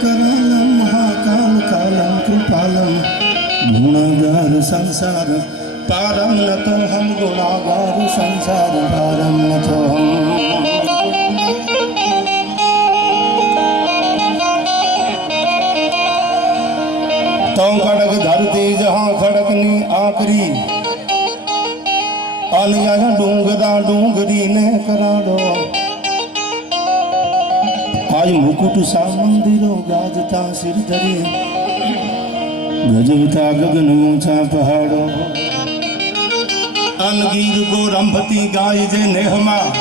એકરાલમ મહાકાલ કાલમ કૃપાલમ ગુણગાર સંસાર પારમ નતો હમ ગુણાગાર સંસાર પારમ નતો હમ તો ખડક ધરતી જહા ખડકની આકરી અનયન ડુંગરા ડુંગરીને કરાડો આજ મુકુટ સા મંદિરો ગાજતા સિર ધરી ગજવતા ગગન ઊંચા પહાડો અનગીર ગોરંભતી ગાય જે નેહમાં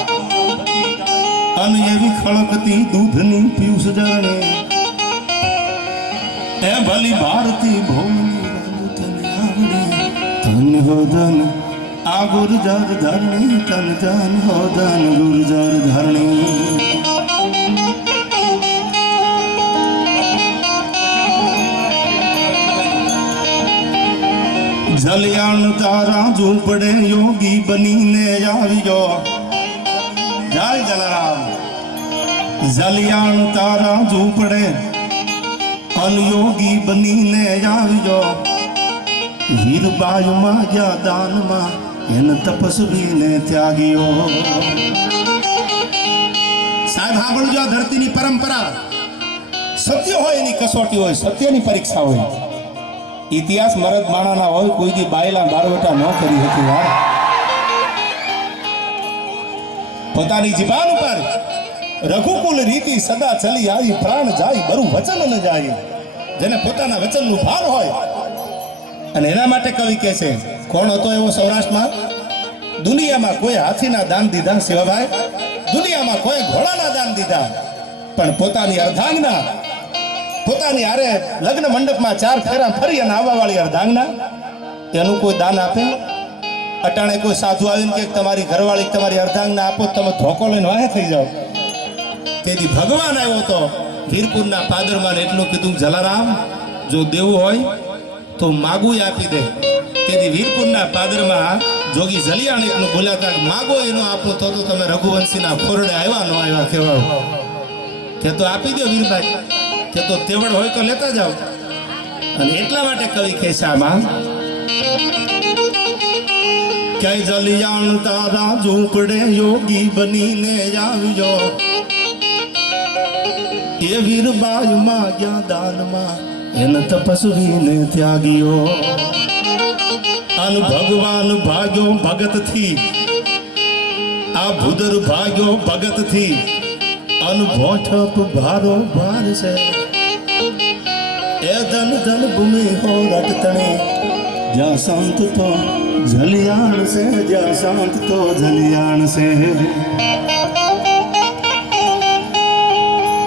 અન એવી ખળકતી દૂધની પિયુષ જરણી એ ભલી ભારતી ભૂમિ તને આવડી ધન હો ધન આ ગુર્જર ધરણી તન ધન હો ધન ગુર્જર ધરણી જલિયાણ તારા ઝૂંપડે યોગી બનીને આવ્યો જય જલારામ જલિયાણ તારા ઝૂંપડે અનયોગી બનીને આવજો વીરબાયુમાં ગયા દાનમાં એને તપસ્વીને ત્યાગ્યો સાહેબ સાંભળજો આ ધરતીની પરંપરા સત્ય હોય એની કસોટી હોય સત્યની પરીક્ષા હોય ઇતિહાસ મરદ માણાના હોય કોઈ દી બાયલા બારવટા ન કરી હતી વાર પોતાની જીભાન ઉપર રઘુકુલ રીતિ સદા ચલી આવી, પ્રાણ જાય, બરું વચન ન જાય. જેને પોતાના વચનનું ભાન હોય. અને એના માટે કવિ કહે છે, કોણ હતો એવો સૌરાષ્ટ્રમાં? દુનિયામાં કોઈ હાથીના દાન દીધા શિવાભાઈ દુનિયામાં કોઈ ઘોડાના દાન દીધા. પણ પોતાની અર્ધાંગના પોતાની હારે લગ્ન મંડપમાં ચાર ફેરા ફરી અને આવવા વાળી અર્ધાંગના એનું કોઈ દાન આપે? અટાણે કોઈ સાધુ આવીને કે તમારી ઘરવાળી તમારી અર્ધાંગના આપો તમે ધોકો લઈને વાહે થઈ જાઓ. તેથી ભગવાન આવ્યો તો વીરપુરના પાદરમાં એટલું કીધું, જલારામ, જો દેવું હોય તો માગું આપી દે. તેથી વીરપુરના પાદરમાં જોગી જલિયાણ એટલું બોલ્યા માગો એનો આપો તો તો તમે રઘુવંશીના ખોરડે આવ્યા ન આવ્યા કહેવાય કે તો આપી દો વીરભાઈ. કે તો તેવડ હોય તો લેતા જાઓ. અને એટલા માટે કવિ આમાં કે જલિયાણ તારા ઝૂંપડે યોગી બનીને આવ્યો. એ વીરબાઈ ગયા દાનમાં, એને તપસ્વીને ત્યાગ્યો. અન ભગવાન ભાગ્યો ભગતથી. આ ભૂદર ભાગ્યો ભગતથી. અન ભોઠપ ભારો ભાર છે. એ ધન ધન ભૂમિ હો રટતણે જ્યાં શાંત તો જલિયાણ છે જ્યાં શાંત તો જલિયાણ છે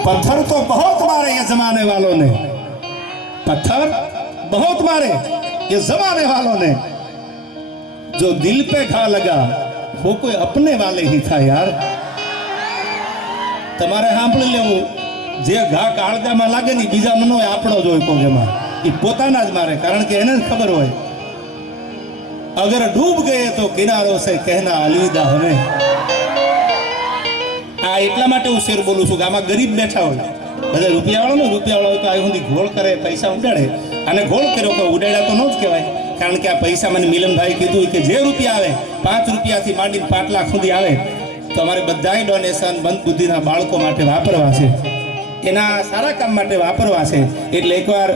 पत्थर तो बहुत मारे ये जमाने वालों ने पत्थर बहुत मारे ये जमाने वालों ने जो दिल पे घा लगा वो कोई अपने वाले ही था यार તમારે સાંભળી લેવું જે ઘા કાળજામાં લાગે ને ઈ બીજા મનો આપણો જ હોય કોઈ એમાં એ પોતાના જ મારે, કારણ કે એને જ ખબર હોય. અગર ડૂબ ગયે તો કિનારો સે કહેના અલવિદા હમે. આ એટલા માટે હું શેર બોલું છું કે આમાં ગરીબ બેઠા હોય. બધા રૂપિયાવાળો ને રૂપિયાવાળો હોય તો આ સુધી ઘોળ કરે, પૈસા ઉડાડે. અને ઘોળ કર્યો કે ઉડાડ્યા તો ન જ કહેવાય, કારણ કે આ પૈસા મને મિલનભાઈ કીધું કે જે રૂપિયા આવે, પાંચ રૂપિયાથી માંડીને પાંચ લાખ સુધી આવે. તો અમારે બધાય ડોનેશન બંધ બુદ્ધિના બાળકો માટે વાપરવા છે. એના સારા કામ માટે વાપરવા છે. એટલે એકવાર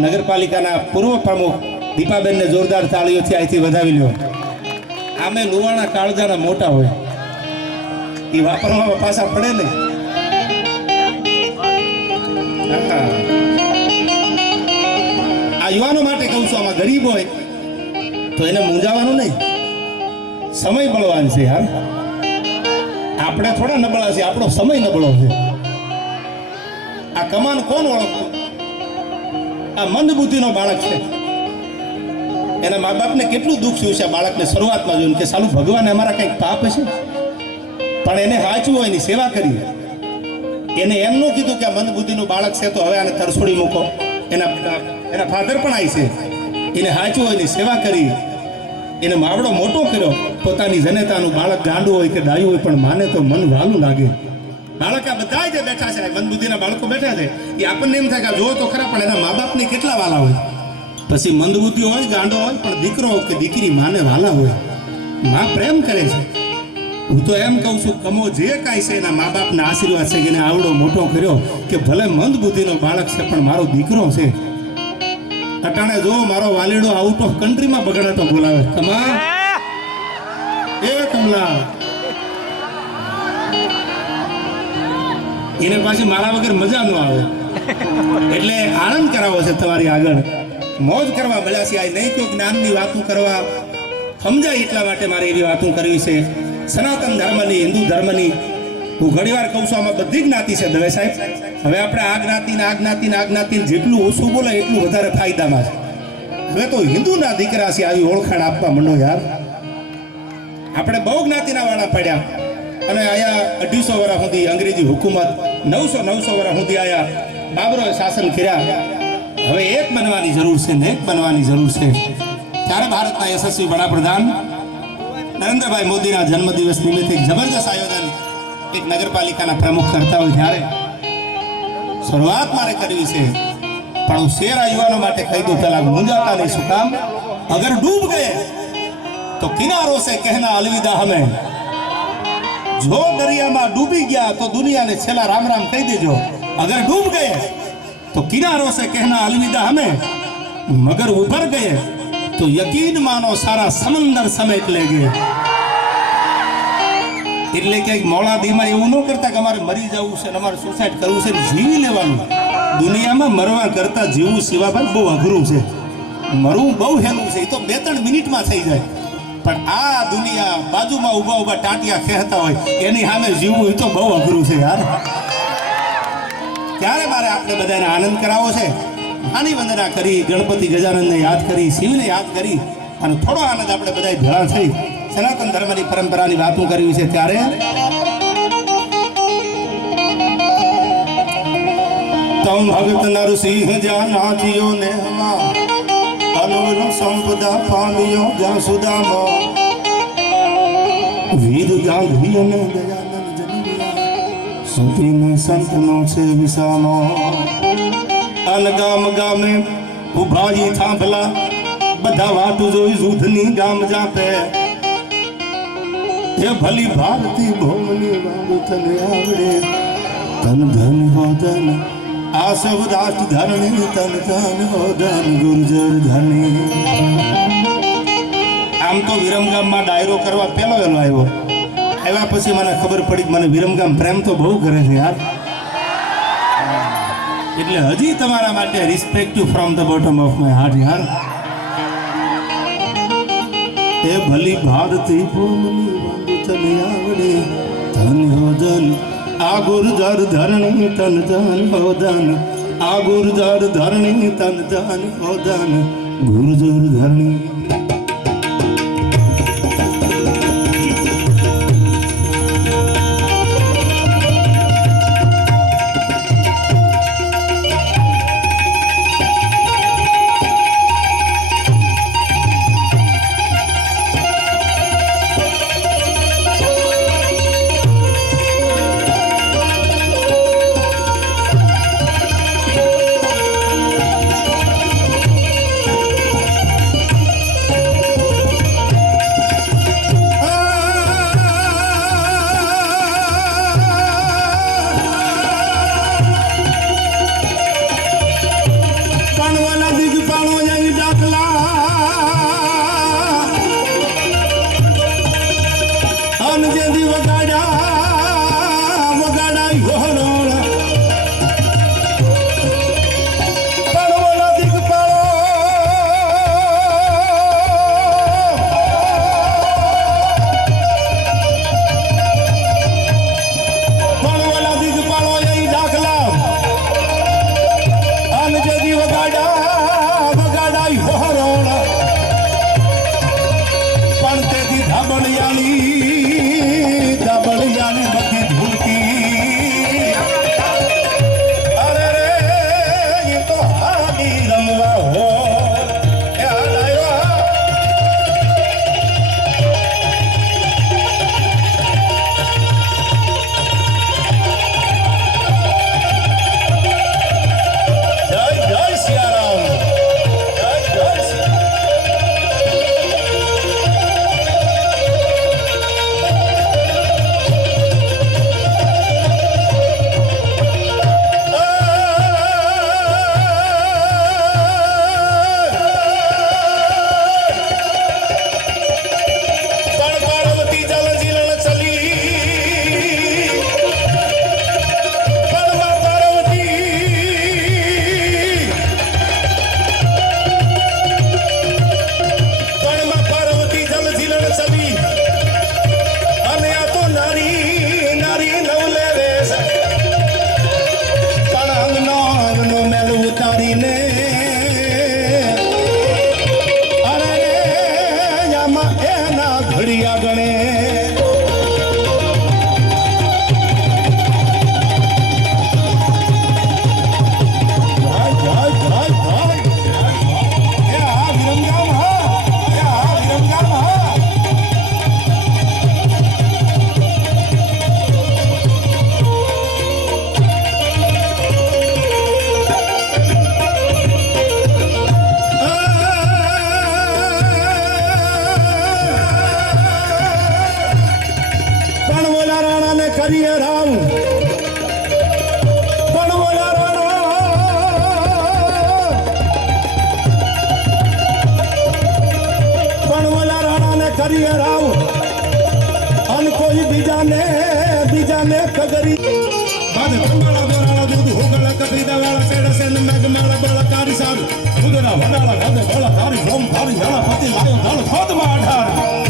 નગરપાલિકાના પૂર્વ પ્રમુખ દીપાબેનને જોરદાર તાળીઓથી અહીંથી વધાવી લ્યો. આમે લુવાણા કાળજાના મોટા હોય. એ વાપરવામાં પાછા પડે ને. આ યુવાનો માટે કહું છું, આમાં ગરીબ હોય, તો એને મૂંઝાવાનું નહીં. સમય બળવાન છે યાર આપણે થોડા નબળા છે આપણો સમય નબળો છે. આ કમાન કોણ ઓળખતું? આ મંદ બુદ્ધિનો બાળક છે. એના મા બાપને કેટલું દુઃખ થયું છે આ બાળકને શરૂઆતમાં જોયું કે સાલું ભગવાન અમારા કંઈક પાપ છે પણ એને હાચવું હોય એની સેવા કરી એને એમ ન કીધું કે આ મંદ બુદ્ધિનું બાળક છે તો હવે આને તરસોડી મૂકો. એના એના ફાધર પણ આવી છે. એને હાચવું હોય એની સેવા કરી એને માવડો મોટો કર્યો. પોતાની જનેતાનું બાળક ગાંડું હોય કે ડાયું હોય પણ માને તો મન વાલું લાગે. બાળક આ બધા જે બેઠા છે મંદબુદ્ધિના બાળકો બેઠા છે એ આપણને એમ થાય કે જોવો તો ખરા પણ એના મા બાપને કેટલા વાલા હોય? પછી મંદબુદ્ધિ હોય ગાંડો હોય પણ દીકરો કે દીકરી માને વાલા હોય? મા પ્રેમ કરે છે. હું તો એમ કહું છું કમો જે કાંઈ છે એના મા બાપના આશીર્વાદ છે કે એને આવડો મોટો કર્યો કે ભલે મંદ બુદ્ધિનો બાળક છે પણ મારો દીકરો છે. અટાણે જો મારો વાલીડો આઉટ ઓફ કન્ટ્રીમાં બગડાતો બોલાવે. કમા? એ કમલા. એને પાછી મારા વગર મજા ન આવે. એટલે આનંદ કરાવો છે તમારી આગળ. મોજ કરવા છે. આ નહીં તો જ્ઞાનની વાતો કરવા. સમજાય એટલા માટે મારે એવી વાતો કરવી છે. સનાતન ધર્મની, હિન્દુ ધર્મની. હું ઘણીવાર કહું છું, આમાં બધી જ્ઞાતિ છે દવે સાહેબ. હવે આપણે આ જ્ઞાતિ ને આ જ્ઞાતિ ને આ જ્ઞાતિ ને જેટલું ઓછું બોલે એટલું વધારે ફાયદામાં છે. હવે તો હિન્દુના દીકરા છે, આવી ઓળખાણ આપવા માંડો યાર. આપણે બહુ જ્ઞાતિના વાળા પડ્યા. અને આયા અઢીસો વર્ષ સુધી અંગ્રેજી હુકુમત નવસો નવસો વર્ષ સુધી આયા બાબરોએ શાસન કર્યા. હવે એક બનવાની જરૂર છે ને એક બનવાની જરૂર છે. ત્યારે ભારતના યશસ્વી વડાપ્રધાન નરેન્દ્રભાઈ મોદીના જન્મદિવસ નિમિત્તે જબરદસ્ત આયોજન એક નગરપાલિકાના પ્રમુખ કરતા હોય ત્યારે શરૂઆત મારે કરવી છે. પણ હું શેરા યુવાનો માટે કહી દઉં પેલા મુંજાતા નહીં શું કામ? અગર ડૂબ ગયે તો કિનારો સે કહેના અલવિદા હમે. જો દરિયામાં ડૂબી ગયા તો દુનિયાને છેલ્લા રામ રામ કહી દેજો, અગર ડૂબ ગયે, તો કિનારો સે કહેના અલવિદા હમે. મગર ઉભર ગયે, તો યકીન માનો સારા સમંદર સમેટ લેગે. એટલે કે મોળા ધીમા એવું ન કરતા કે અમારે મરી જવું છે અમારે સુસાઇડ કરવું છે જીવી લેવાનું. દુનિયામાં મરવા કરતા જીવવું સિવાય બહુ અઘરું છે. મરવું બહુ હેલું છે એ તો બે ત્રણ મિનિટમાં થઈ જાય. પણ આ દુનિયા બાજુમાં ઊભા ઊભા ટાંટિયા કહેતા હોય, એની સામે જીવવું એ તો બહુ અઘરું છે યાર. ત્યારે મારે આપણે બધાને આનંદ કરાવો છે? આની વંદના કરી, ગણપતિ ગજાનંદને યાદ કરી, શિવને યાદ કરી, અને થોડો આનંદ આપણે બધા ભેળા થઈ. સનાતન ધર્મની પરંપરાની વાતો કરવી છે ત્યારે? તમ ભગત નરસિંહ જાના જીઓ ને અનુર સંપદા પામ્યો, જ્યાં સુદામાં. વીર ગાંધી અને દયાનંદ જનમિયા. સુધીને સંતનો છે વિસામો અન ગામ ગામે ઉભાજી થાંભલા, બધા વાતું જોઈ જૂથની ગામ જાપે હે ભલી ભારતી ભૌમની વાળું તને આવડે. તન ધન હો ધન આ સૌ રાષ્ટ્ર ધરણી તન તન ધન ગુર્જર ધની આમ તો વિરમગામમાં ડાયરો કરવા પહેલો વહેલો આવ્યો. આવ્યા પછી મને ખબર પડી મને વિરમગામ પ્રેમ તો બહુ કરે છે યાર. એટલે હજી તમારા માટે respect you from the bottom of my heart યાર. એ ભલી ભારતી ભૂમિ તને આવડે. ધન ધન આ ગુરજર ધરણી તન ધન ધન આ ગુરજર ધરણી તન ધન ધન ગુરજર ધરણી ಮಗನೇ કરીએ રામ કરીએ રામ અન કોઈ બીજાને બીજાને કગરી બાદ કંગાળા દોરાળા દૂધ, હોગળા કપીદા વાળા સેડ સેન મેઘ મેળા બેળા કારી સાર ઉદરા વડાળા ગાદે બેળા કારી ધળ ખોદમાં અઢાર.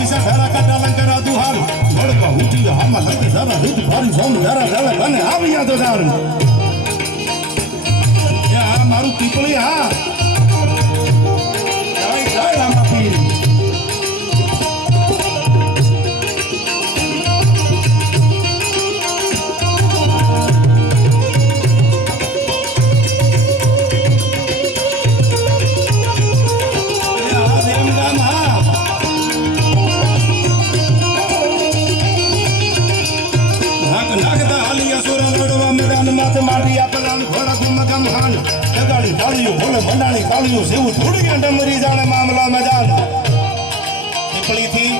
કરી તો હોતી સે ઢરા કટાલં કરા દુહાર ઘોડકો ઉઠી હામાં લંકે સારા રીત ભારી સોમ ધરા મારું પીપળી હા. ગુમગમ હાન જગાડી તાળીઓ, ભોલે ભંડાણી કાળીઓ જેવું ધૂળિયા ડમરી જાણે મામલા મેદાન પીપળીથી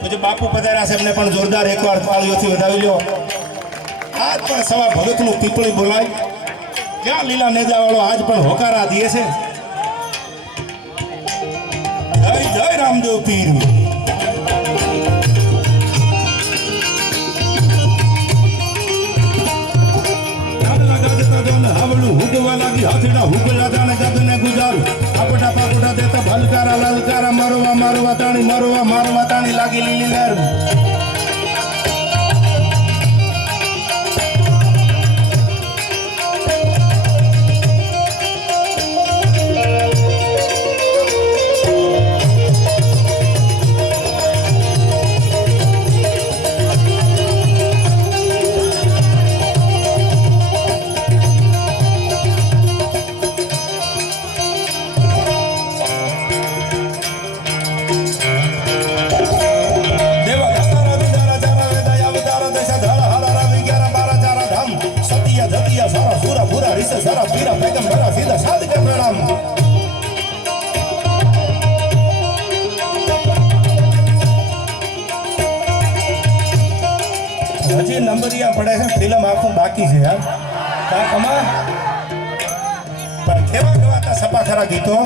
પછી બાપુ પધાર્યા છે પણ જોરદાર એકવાર તાળીઓથી વધાવી લો આજ પણ સવા ભગતનું પીપળી બોલાય. ક્યાં લીલા નેજાવાળો આજ પણ હોકારા દે છે? જય જય રામદેવ પીર હાવલું હુગવા લાગી, હાથીના હુગલા જાણે જગને ગુજારું. આપટા પાપટા દેતા ભલકારા, લલકારા, મારવા મારવા તાણી, મારવા મારવા તાણી લાગી લીલી લહેર. પણ કેવા ગવાતા સપા ખરા ગીતો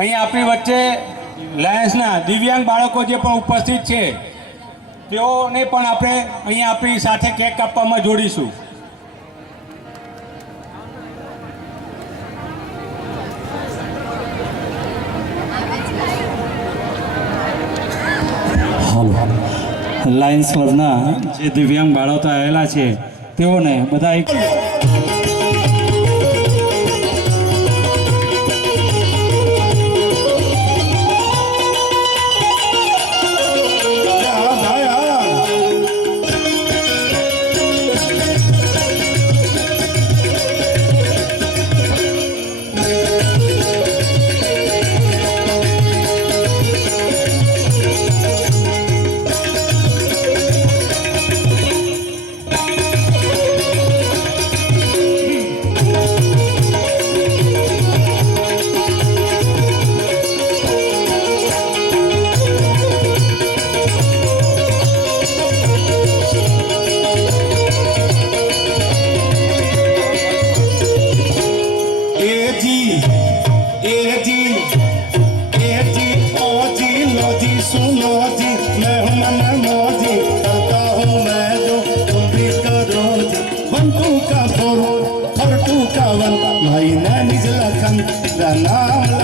અહીં આપણી વચ્ચે લાયન્સના દિવ્યાંગ બાળકો જે પણ ઉપસ્થિત છે, તેઓને પણ આપણે અહીંયા આપણી સાથે કેક કાપવામાં જોડીશું. લાયન્સ ક્લબના જે દિવ્યાંગ બાળકો આવેલા છે, તેઓને બધા એક सुमोजी मैं हूँ मन मोजी करता हूँ मैं जो तुम भी करो बंटू का बोरो फरटू का वन भाई नैनी जलाखन नाम